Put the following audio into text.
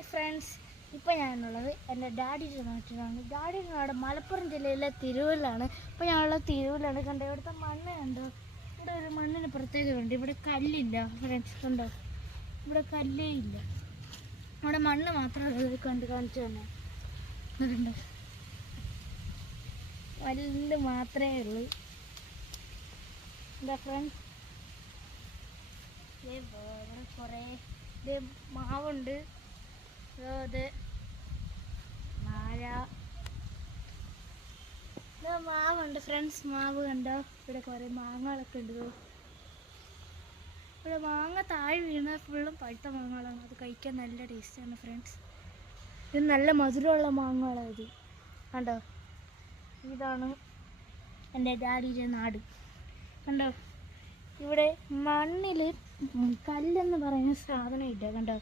Hi friends, ഇപ്പോൾ ഞാനുള്ളത് എൻ്റെ ഡാഡിയുടെ നാട്ടിലാണ്. ഡാഡിയുടെ നാട് മലപ്പുറം ജില്ലയിലെ തിരൂരിലാണ്. ഇപ്പോൾ ഞാനുള്ളത് തിരൂരിലാണ്. കണ്ടോ, ഇവിടുത്തെ മണ്ണ് കണ്ടോ? ഇവിടെ ഒരു മണ്ണിന് പ്രത്യേകതയുണ്ട്. ഇവിടെ കല്ലില്ല ഫ്രണ്ട്സ്, കണ്ടോ? ഇവിടെ കല്ലേ ഇല്ല, ഇവിടെ മണ്ണ് മാത്രമേ കാണിച്ചു തന്നെ. കണ്ടോ, കല്ല് മാത്രമേ ഉള്ളൂ. എന്താ ഫ്രണ്ട്സ്, ഇവിടെ കുറേ മാവുണ്ട്. ഇത് മാവുണ്ട് ഫ്രണ്ട്സ്, മാവ് കണ്ടോ? ഇവിടെ കുറേ മാങ്ങകളൊക്കെ ഉണ്ട്. ഇവിടെ മാങ്ങ താഴെ വീണ ഫുള്ളും പഴുത്ത മാങ്ങകളാണ്. അത് കഴിക്കാൻ നല്ല ടേസ്റ്റാണ് ഫ്രണ്ട്സ്. ഇത് നല്ല മധുരമുള്ള മാങ്ങകളാണ്. ഇത് കണ്ടോ? ഇതാണ് എൻ്റെ ഡാഡിയുടെ നാട്. കണ്ടോ, ഇവിടെ മണ്ണിൽ കല്ലെന്ന് പറയുന്ന സാധനം ഇല്ല. കണ്ടോ,